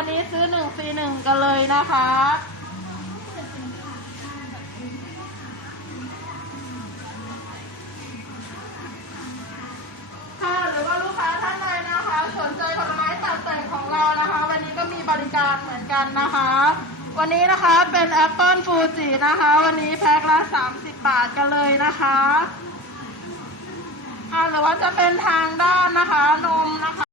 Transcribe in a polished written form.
วันนี้ซื้อ1 ฟรี 1กันเลยนะคะค่ะหรือว่าลูกค้าท่านใดนะคะสนใจผลไม้ตัดแต่งของเรานะคะวันนี้ก็มีบริการเหมือนกันนะคะวันนี้นะคะเป็นแอปเปิลฟูจินะคะวันนี้แพ็คละ30 บาทกันเลยนะคะหรือว่าจะเป็นทางด้านนะคะนมนะคะ